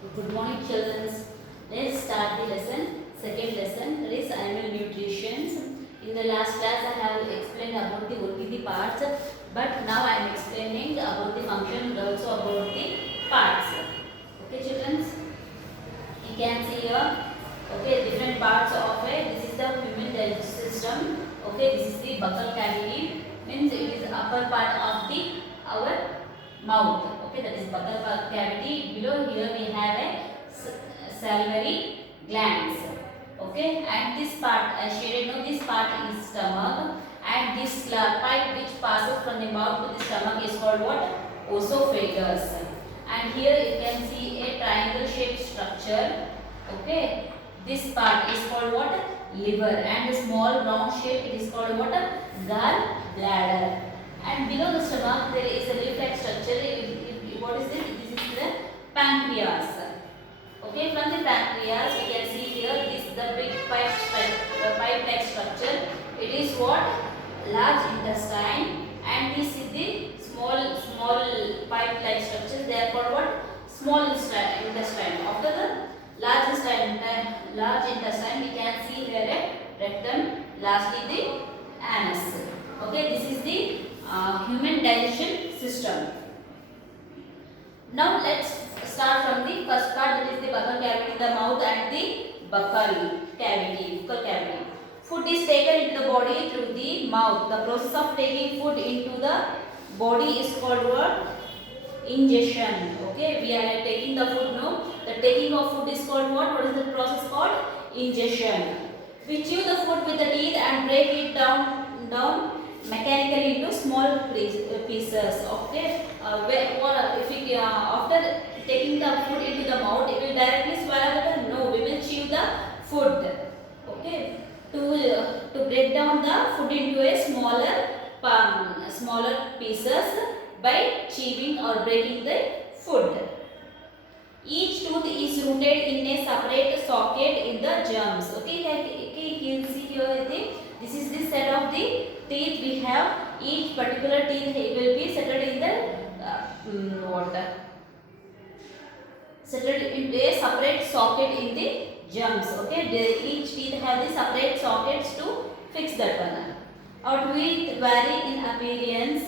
Good morning, children. Let's start the lesson. Second lesson, that is animal nutrition. In the last class, I have explained about the only the parts, but now I am explaining about the function and also about the parts. Okay, children. You can see here. Okay, different parts of it. This is the human digestive system. Okay, this is the buccal cavity. Means it is upper part of the our mouth. Okay, that is buccal cavity. Below here we have a salivary glands. Okay, and this part, as shaded now, this part is stomach, and this pipe which passes from the mouth to the stomach is called what? Esophagus. And here you can see a triangle shaped structure. Okay, this part is called what? Liver, and the small round shape it is called what? Gallbladder. And below the stomach there is a leaf-like structure. What is this? This is the pancreas. Okay, from the pancreas we can see here this the big pipe-like structure. It is what? Large intestine, and this is the small pipe-like structures. They are called what? Small intestine. After the large intestine, we can see here a rectum. Lastly, the anus. Okay, this is the human digestion system. Now let's start from the first part, that is the buccal cavity, the mouth and the buccal cavity. Food is taken into the body through the mouth. The process of taking food into the body is called what? Ingestion. Okay, we are taking the food now. The taking of food is called what? What is the process called? Ingestion. We chew the food with the teeth and break it down mechanically into small pieces. Okay, if we after taking the food into the mouth, it will directly swallow the? No, we will chew the food. Okay, to break down the food into a smaller pieces by chewing or breaking the food. Each tooth is rooted in a separate socket in the gums. Okay, you can see here this is the set of the teeth we have. Each particular teeth will be settled in the water. Settled into a separate socket in the gums. Okay, each teeth have the separate sockets to fix that one. Our teeth vary in appearance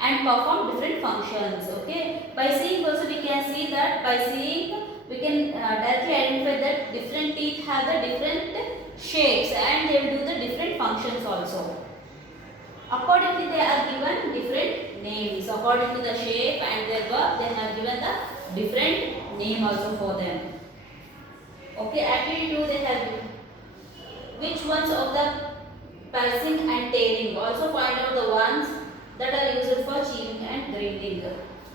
and perform different functions. Okay, by seeing also we can see that by seeing we can directly identify that different teeth have the different shapes and they will do the different functions also. Accordingly, they are given different names. According to the shape and their work, they have given the different name also for them. Okay, activity 2 they have given. Which ones of the piercing and tearing? Also find out the ones that are used for chewing and grinding.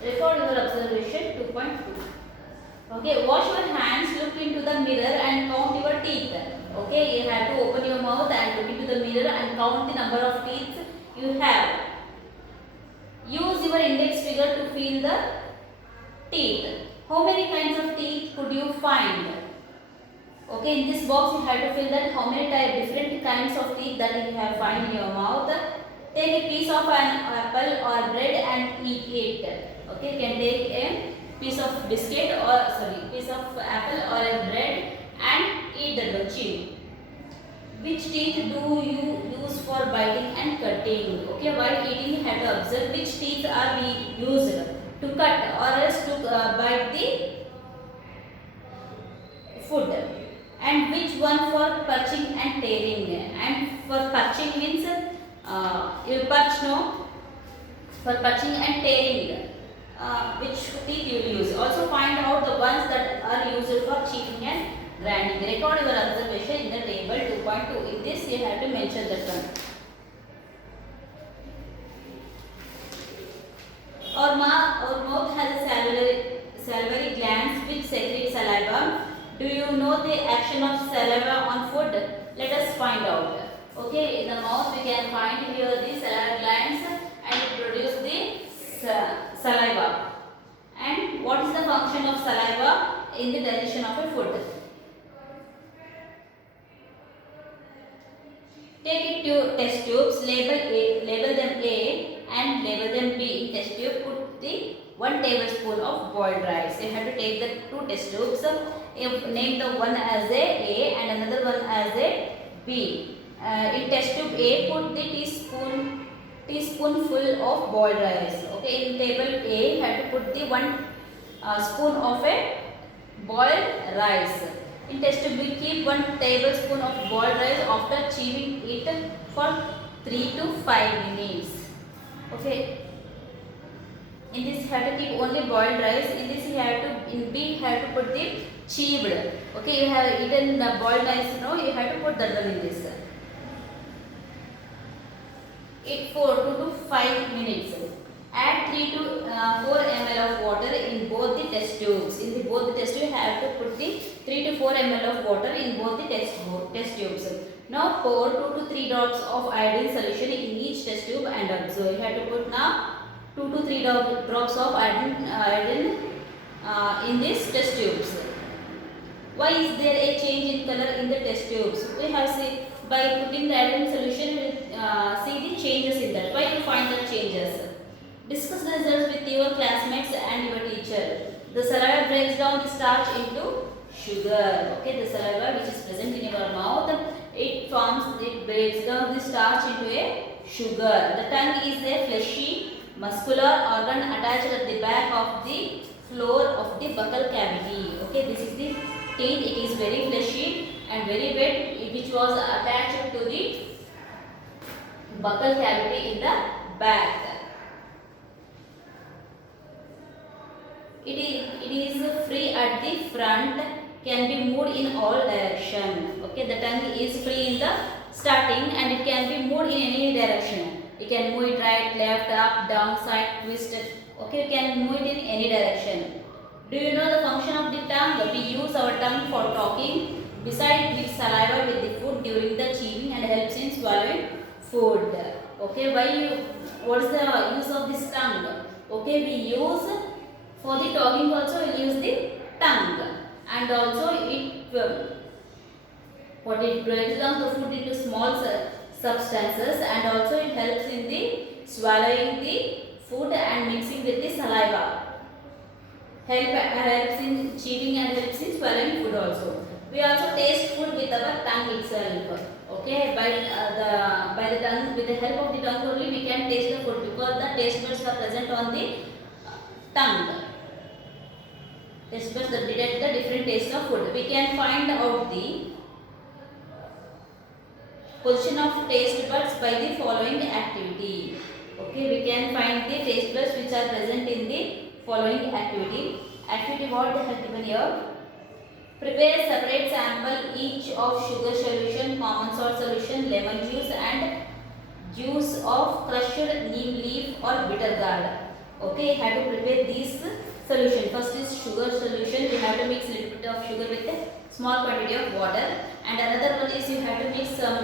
Record your observation 2.2. Okay, wash your hands, look into the mirror and count your teeth. Okay, you have to open your mouth and look into the mirror and count the number of teeth you have. Use your index finger to feel the teeth. How many kinds of teeth could you find? Okay, in this box you have to fill that how many different kinds of teeth that you have find in your mouth. Take a piece of an apple or bread and eat it. Okay, you can take a piece of biscuit or piece of apple or a bread and eat that one, chew. Which teeth do you use for biting and cutting? Okay, while eating you have to observe which teeth are we used to cut or else to bite the food, and which one for perching and tearing. And for perching means you perch, no? For perching and tearing, which teeth you will use. Also find out the ones that are used for chewing and grinding. Record your observation in the table 2.2. In this you have to mention that one. Our mouth has a salivary glands which secrete saliva. Do you know the action of saliva on food? Let us find out. Okay, in the mouth we can find here the salivary glands and it produce the saliva. And what is the function of saliva in the digestion of a food? Take it to test tubes, label them A and label them B in test tube. Put the 1 tablespoon of boiled rice. You have to take the two test tubes. You name the one as A and another one as a B. In test tube A, put the teaspoonful of boiled rice. Okay, in table A, you have to put the 1 spoon of a boiled rice. In test tube B, keep 1 tablespoon of boiled rice after chewing it for 3 to 5 minutes. Okay. In this you have to keep only boiled rice. In this you have to, in B you have to put the cheeved. Okay, you have eaten the boiled rice, no, you have to put that one in this. It for 2 to 5 minutes. Add 3 to 4 ml of water in both the test tubes. In the both the test tubes, you have to put the 3 to 4 ml of water in both the test tubes. Now pour 2 to 3 drops of iodine solution in each test tube and observe. You have to put now 2 to 3 drops of iodine in these test tubes. Why is there a change in color in the test tubes? We have seen by putting the iodine solution, we will see the changes in that. Why you find the changes? Discuss the results with your classmates and your teacher. The saliva breaks down the starch into sugar. Okay, the saliva which is present in your mouth, it breaks down the starch into a sugar. The tongue is a fleshy, muscular organ attached at the back of the floor of the buccal cavity. Okay, this is the teeth. It is very fleshy and very wet, which was attached to the buccal cavity in the back. It is free at the front, can be moved in all direction. Okay, the tongue is free in the starting and it can be moved in any direction. You can move it right, left, up, down, side, twist. Okay, you can move it in any direction. Do you know the function of the tongue? We use our tongue for talking. Besides, it saliva with the food during the chewing and helps in swallowing food. Okay, what is the use of this tongue? Okay, we use for the talking also, we use the tongue, and also it breaks down the food into small substances, and also it helps in the swallowing the food and mixing with the saliva. Helps in chewing and helps in swallowing food also. We also taste food with our tongue itself. Okay, by the tongue, with the help of the tongue only we can taste the food, because the taste buds are present on the tongue. Taste buds that detect the different taste of food. We can find out the position of taste buds by the following activity. Okay, we can find the taste buds which are present in the following activity. Activity what they have given here. Prepare separate sample each of sugar solution, common salt solution, lemon juice and juice of crushed neem leaf or bitter gourd. Okay, you have to prepare these solution. First is sugar solution. You have to mix a little bit of sugar with a small quantity of water, and another one is you have to mix some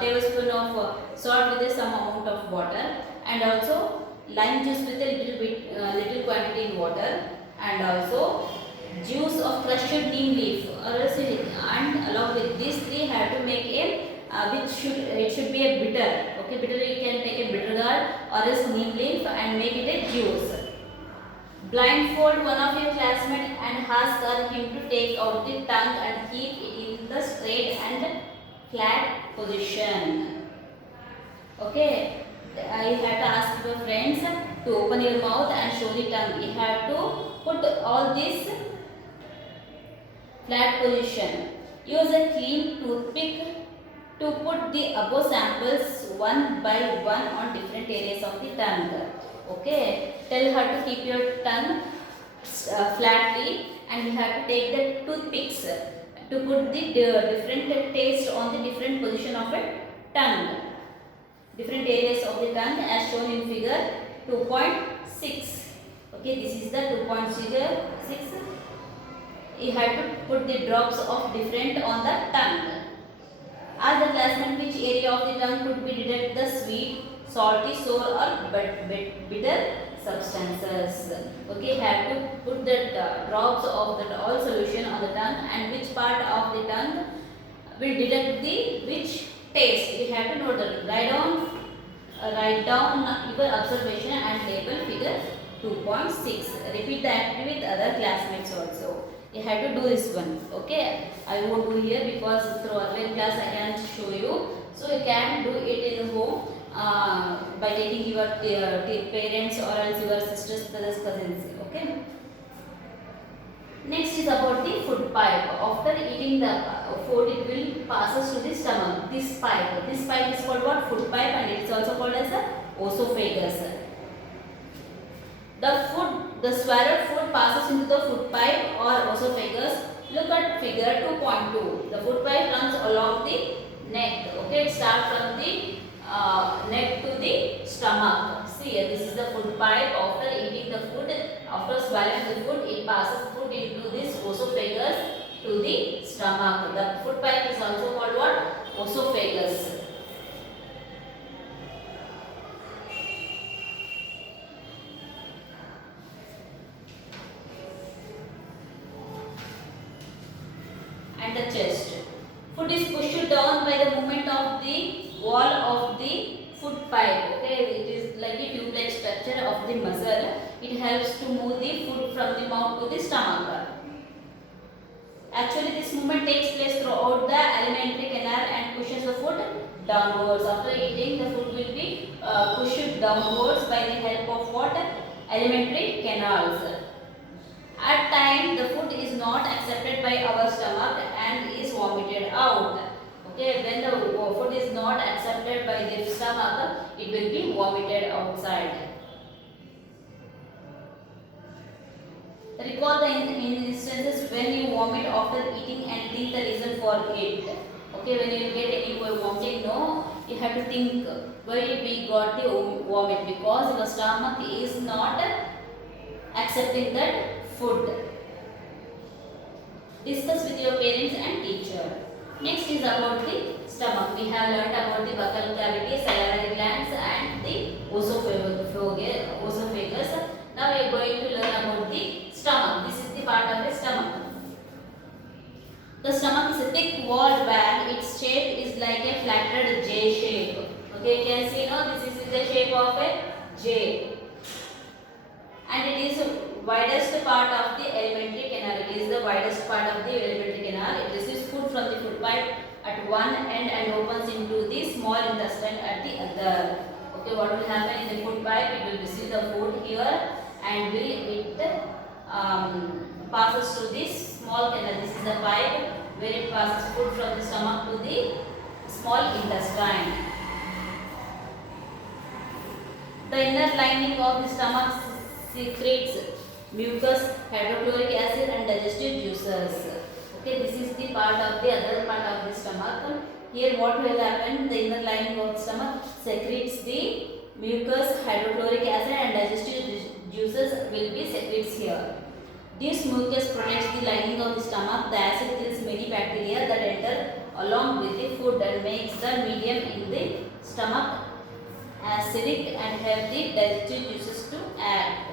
tablespoon of salt with some amount of water, and also lime juice with a little quantity in water, and also juice of crushed neem leaf, and along with these three have to make a it should be a bitter. Okay, bitter you can take a bitter gourd or else neem leaf and make it a juice. Blindfold one of your classmates and ask him to take out the tongue and keep it in the straight and flat position. Okay, you have to ask your friends to open your mouth and show the tongue. You have to put all this flat position. Use a clean toothpick to put the above samples one by one on different areas of the tongue. Okay, tell her to keep your tongue flatly, and you have to take the toothpicks to put the different taste on the different position of a tongue, different areas of the tongue as shown in figure 2.6. Okay, this is the 2.6. You have to put the drops of different on the tongue. Ask the classmate which area of the tongue could be detect the sweet, salty, sour or bitter substances. Okay, have to put the drops of the all solution on the tongue, and which part of the tongue will detect the which taste. You have to note that. Write down your observation and label figure 2.6. Repeat the activity with other classmates also. You have to do this one. Okay. I won't do here because through online class I can't show you. So you can do it in home by taking your parents or else your sisters, brothers, cousins. Okay. Next is about the food pipe. After eating the food, it will passes to the stomach. This pipe is called what? Food pipe, and it is also called as a esophagus. The swallowed food passes into the food pipe or esophagus. Look at figure 2.2. The food pipe runs along the neck. Okay, it starts from the neck to the stomach. See, this is the food pipe. After eating the food, after swallowing the food, it passes food into this esophagus to the stomach. The food pipe is also called what? Esophagus. And the chest. Food is pushed down by the movement of the wall of the food pipe. Okay, it is like a tube-like structure of the muscle. It helps to move the food from the mouth to the stomach. Actually, this movement takes place throughout the alimentary canal and pushes the food downwards. After eating, the food will be pushed downwards by the help of what? Alimentary canals. At times, the food is not accepted by our stomach and is vomited out. Okay, when the food is not accepted by the stomach, it will be vomited outside. Recall the instances when you vomit after eating and think the reason for it. Okay, when you get any vomiting, no, you have to think why we got the vomit, because the stomach is not accepting that food. Discuss with your parents and teacher. Next is about the stomach. We have learnt about the buccal cavity, salivary glands and the esophagus. Now we are going to learn about the stomach. This is the part of the stomach. The stomach is a thick walled bag. Its shape is like a flattened J shape. Okay, you can see now this is the shape of a J. And it is the widest part of the alimentary canal. It is the widest part of the alimentary canal. It receives food from the food pipe at one end and opens into the small intestine at the other. Okay, what will happen in the food pipe? It will receive the food here and it passes to this small canal. This is the pipe where it passes food from the stomach to the small intestine. The inner lining of the stomach secretes mucus, hydrochloric acid and digestive juices. Okay, this is the part of the other part of the stomach. Here what will happen? The inner lining of the stomach secretes the mucus, hydrochloric acid and digestive juices will be secretes here. This mucus protects the lining of the stomach. The acid kills many bacteria that enter along with the food and makes the medium in the stomach acidic and help the digestive juices to act.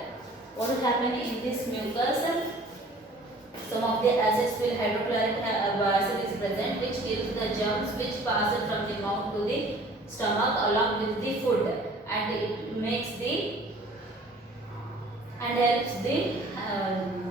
What will happen in this mucus? Some of the acids will hydrochloric acid is present which kills the germs which pass from the mouth to the stomach along with the food, and it makes the and helps the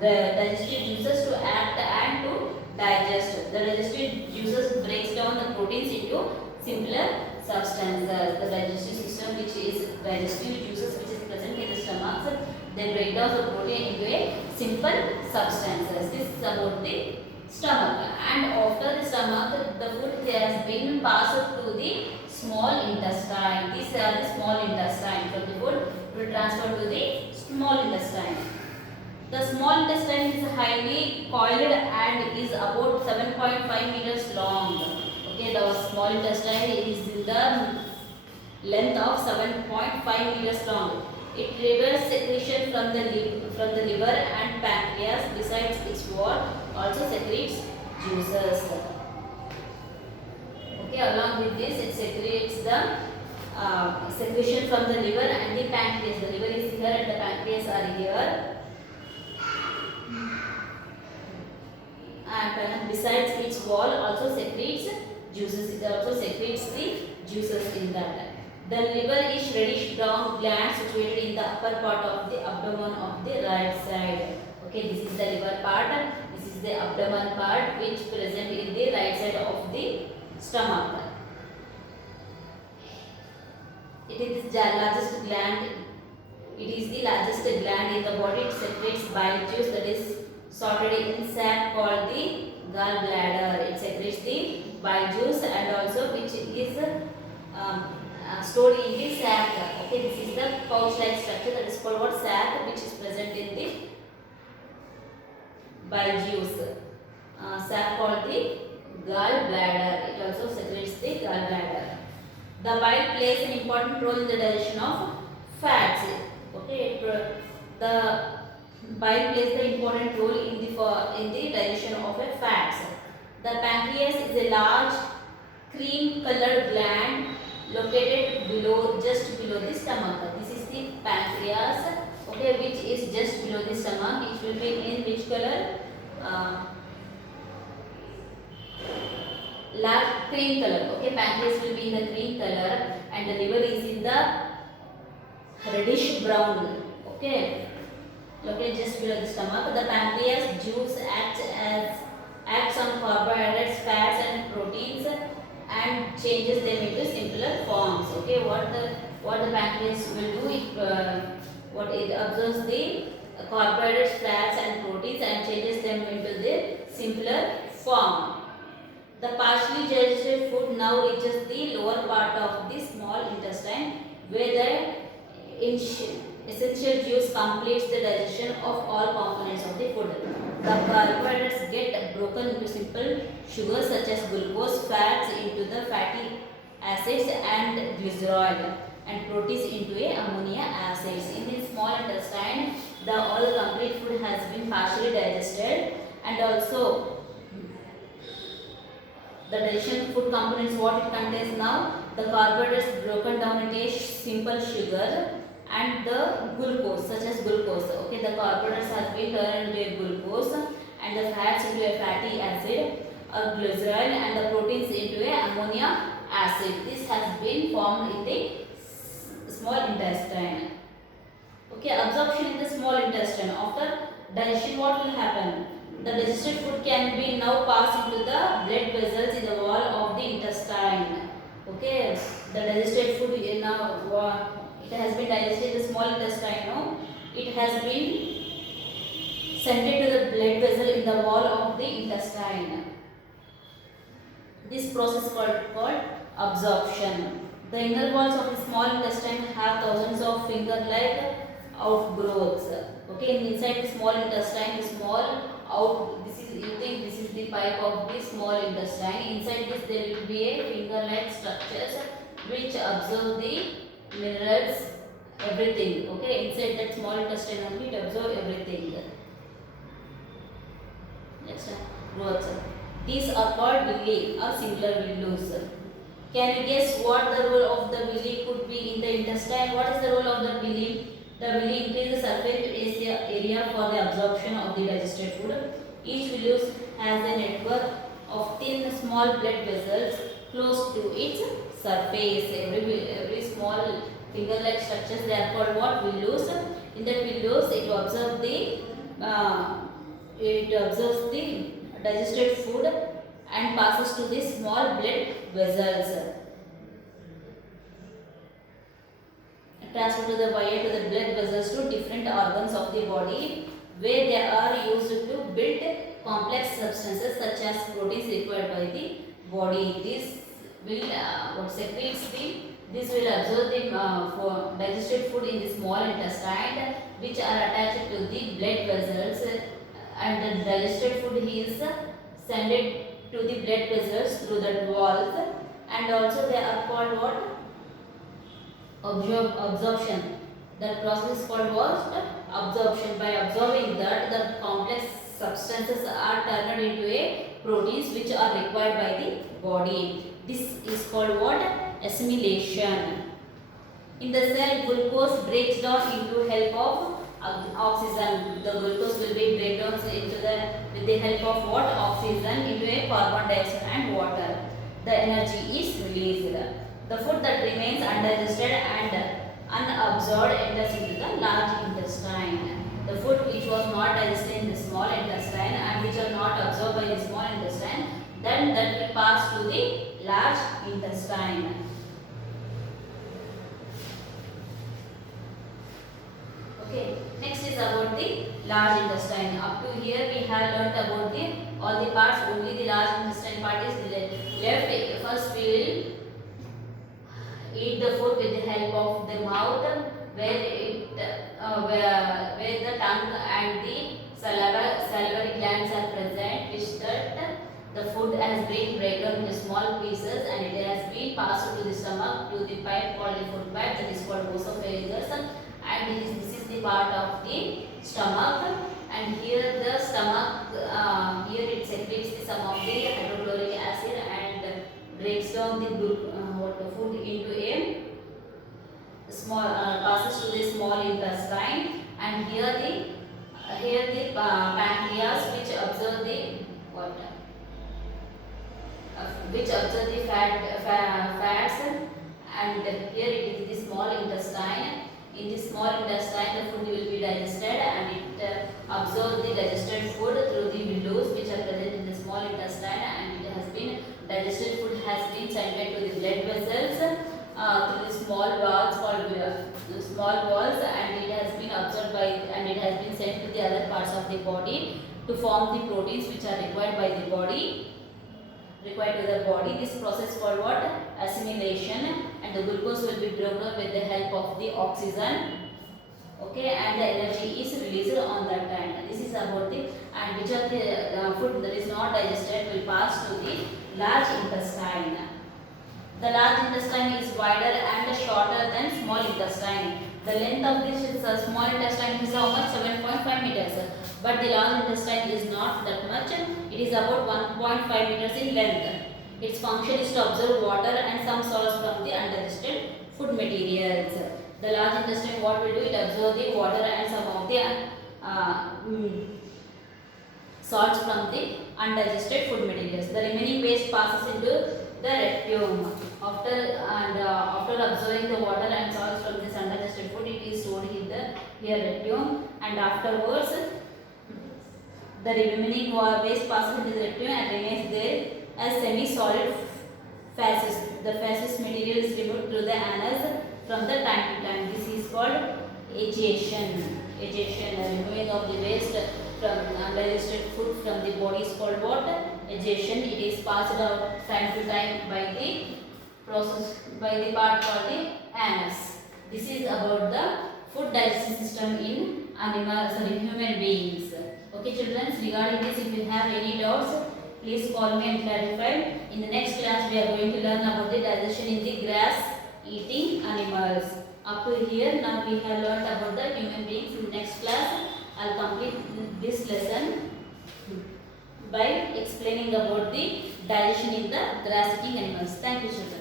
digestive juices to act and to digest. The digestive juices breaks down the proteins into simpler substances. The digestive system, which is digestive juices which is present in the stomach, they break down the protein into a simple substances. This is about the stomach. And after the stomach, the food has been passed to the small intestine. These are the small intestine. So the food will transfer to the small intestine. The small intestine is highly coiled and is about 7.5 meters long. Okay, the small intestine is in the length of 7.5 meters long. It reverses secretion from the liver and pancreas. Besides its wall, also secretes juices. Okay, along with this, it secretes the secretion from the liver and the pancreas. The liver is here and the pancreas are here. And besides its wall, also secretes juices. It also secretes the juices in that. The liver is reddish brown gland situated in the upper part of the abdomen of the right side. Okay, this is the liver part. This is the abdomen part which present in the right side of the stomach. It is the largest gland. It is the largest gland in the body. It secretes bile juice that is sorted in sac called the gallbladder. It secretes the bile juice and also which is stored in the sac. Okay, this is the pouch-like structure that is called what? Sac, which is present in the bile juice. Sac called the gallbladder. It also secretes the gallbladder. The bile plays an important role in the digestion of fats. Okay, the bile plays the important role in the digestion of a fats. The pancreas is a large cream-colored gland located just below the stomach. This is the pancreas. Okay, which is just below the stomach. It will be in which color? Large cream color. Okay, pancreas will be in the cream color and the liver is in the reddish brown. Okay, located just below the stomach. The pancreas juice acts on carbohydrates, fats and proteins and changes them into simpler forms. Okay, what the pancreas will do, it absorbs the carbohydrates, fats and proteins and changes them into the simpler form. The partially digested food now reaches the lower part of the small intestine where the essential juice completes the digestion of all components of the food. The carbohydrates get broken into simple sugars such as glucose, fats into the fatty acids and glycerol and proteins into ammonia acids. In the small intestine, all the complete food has been partially digested and also the digestion food components what it contains now. The carbohydrates broken down into simple sugar and the glucose such as glucose. Okay, the carbohydrates has been turned into a glucose and the fats into a fatty acid, a glycerol and the proteins into a ammonia acid. This has been formed in the small intestine. Okay, absorption in the small intestine. After digestion, what will happen? The digested food can be now passed into the blood vessels in the wall of the intestine. Okay, the digested food now it has been digested in the small intestine. No, it has been sent to the blood vessel in the wall of the intestine. This process is called absorption. The inner walls of the small intestine have thousands of finger-like outgrowths. Okay, inside the small intestine, this is the pipe of the small intestine. Inside this there will be a finger-like structures which absorb the minerals, everything. Okay, inside that small intestine only it absorb everything. Next, growth. These are called villi or singular villus. Can you guess what the role of the villi could be in the intestine? What is the role of the villi? The villi increases the surface area for the absorption of the digested food. Each villus has a network of thin small blood vessels close to its surface. Every small finger-like structures they are called what? Villus. In the villus it absorbs the digested food and passes to the small blood vessels. Transfer to the wire to the blood vessels to different organs of the body where they are used to build complex substances such as proteins required by the body. This will absorb the for digested food in the small intestine which are attached to the blood vessels and the digested food is sent to the blood vessels through the walls and also they are called what? Absorption. That process is called what? Absorption. By absorbing that, the complex substances are turned into a proteins which are required by the body. This is called what? Assimilation. In the cell, glucose breaks down into help of oxygen. The glucose will be breakdown with the help of what? Oxygen into a carbon dioxide and water. The energy is released. The food that remains undigested and unabsorbed enters into the large intestine. The food which was not digested in the small intestine and which are not absorbed by the small intestine, then that will pass to the large intestine. Okay, next is about the large intestine. Up to here we have learnt about the all the parts. Only the large intestine part is left. First we will eat the food with the help of the mouth, where the tongue and the salivary glands are present, which that the food has been broken into small pieces and it has been passed to the stomach, to the pipe called the food pipe, that is called esophagus, and this is the part of the stomach. And here the stomach, here it secretes some of the hydrochloric acid and breaks down the food into a small, passes to the small intestine, and here the pancreas which absorb the water, which absorb the fats, and here it is the small intestine. In the small intestine the food will be digested and it absorbs the digested food through the windows which are present in the small intestine, and it has been digested food has been sent to the blood vessels through the small valves called small valves, and it has been absorbed by and it has been sent to the other parts of the body to form the proteins which are required by the body. This process called what? Assimilation, and the glucose will be broken with the help of the oxygen. Okay, and the energy is released on that time. This is about the, and which of the food that is not digested will pass to the large intestine. The large intestine is wider and shorter than small intestine. The length of this small intestine is how much? 7.5 meters. But the large intestine is not that much. It is about 1.5 meters in length. Its function is to absorb water and some salts from the undigested food materials. The large intestine, what will do? It absorb the water and some of the salts from the undigested food materials. The remaining waste passes into the rectum. After absorbing the water and salts from this undigested food, it is stored in the rectum, and afterwards the remaining waste passes into the rectum and remains there as semi-solid feces. The feces material is removed through the anus from the time to time. This is called egestion. Removing of the waste from undigested food from the body is called what? Egestion. It is passed out time to time by the process, by the part called the anus. This is about the food digestion system in human beings. Okay children, regarding this if you have any doubts, please call me and clarify. In the next class we are going to learn about the digestion in the grass eating animals. Up to here now we have learned about the human beings. In the next class I will complete this lesson by explaining about the digestion in the grass eating animals. Thank you children.